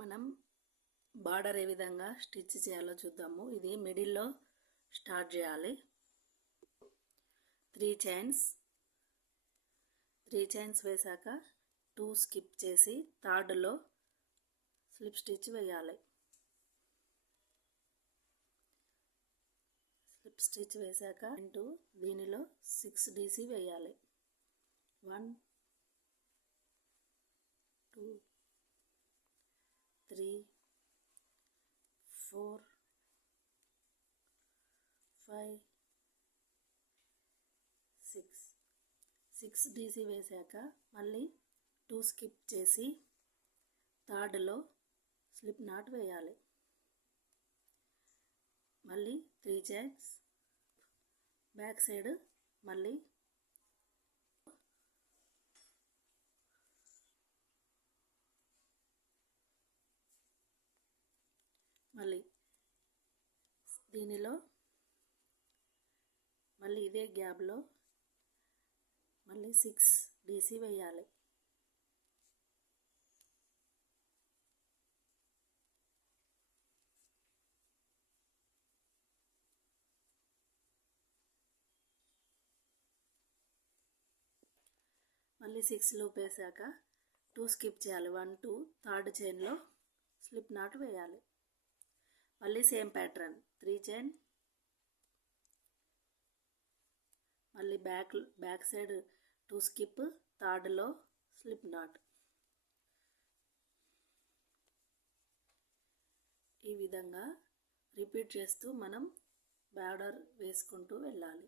మనం బార్డర్ ఏ విధంగా స్టిచ్ చేయాలో చూద్దాము. ఇది మిడిల్లో స్టార్ట్ చేయాలి. 3 చైన్స్ వేసాక 2 స్కిప్ చేసి థర్డ్లో స్లిప్ స్టిచ్ వేయాలి. స్లిప్ స్టిచ్ వేసాక దీనిలో 6 DC వేయాలి. 1 2 3 4 5 6 DC వేసాక మళ్ళీ 2 స్కిప్ చేసి థర్డ్లో స్లిప్ నాట్ వేయాలి. మళ్ళీ 3 చైన్స్ బ్యాక్ సైడ్ మళ్ళీ దీనిలో మళ్ళీ ఇదే గ్యాప్లో మళ్ళీ 6 DC వేయాలి. మళ్ళీ 6 లూప్ వేసాక 2 స్కిప్ చేయాలి. 1 2 థర్డ్ చైన్లో స్లిప్ నాట్ వేయాలి. మళ్ళీ సేమ్ ప్యాటర్న్ 3 చైన్ మళ్ళీ బ్యాక్ సైడ్ 2 స్కిప్ థర్డ్లో స్లిప్ నాట్. ఈ విధంగా రిపీట్ చేస్తూ మనం బార్డర్ వేసుకుంటూ వెళ్ళాలి.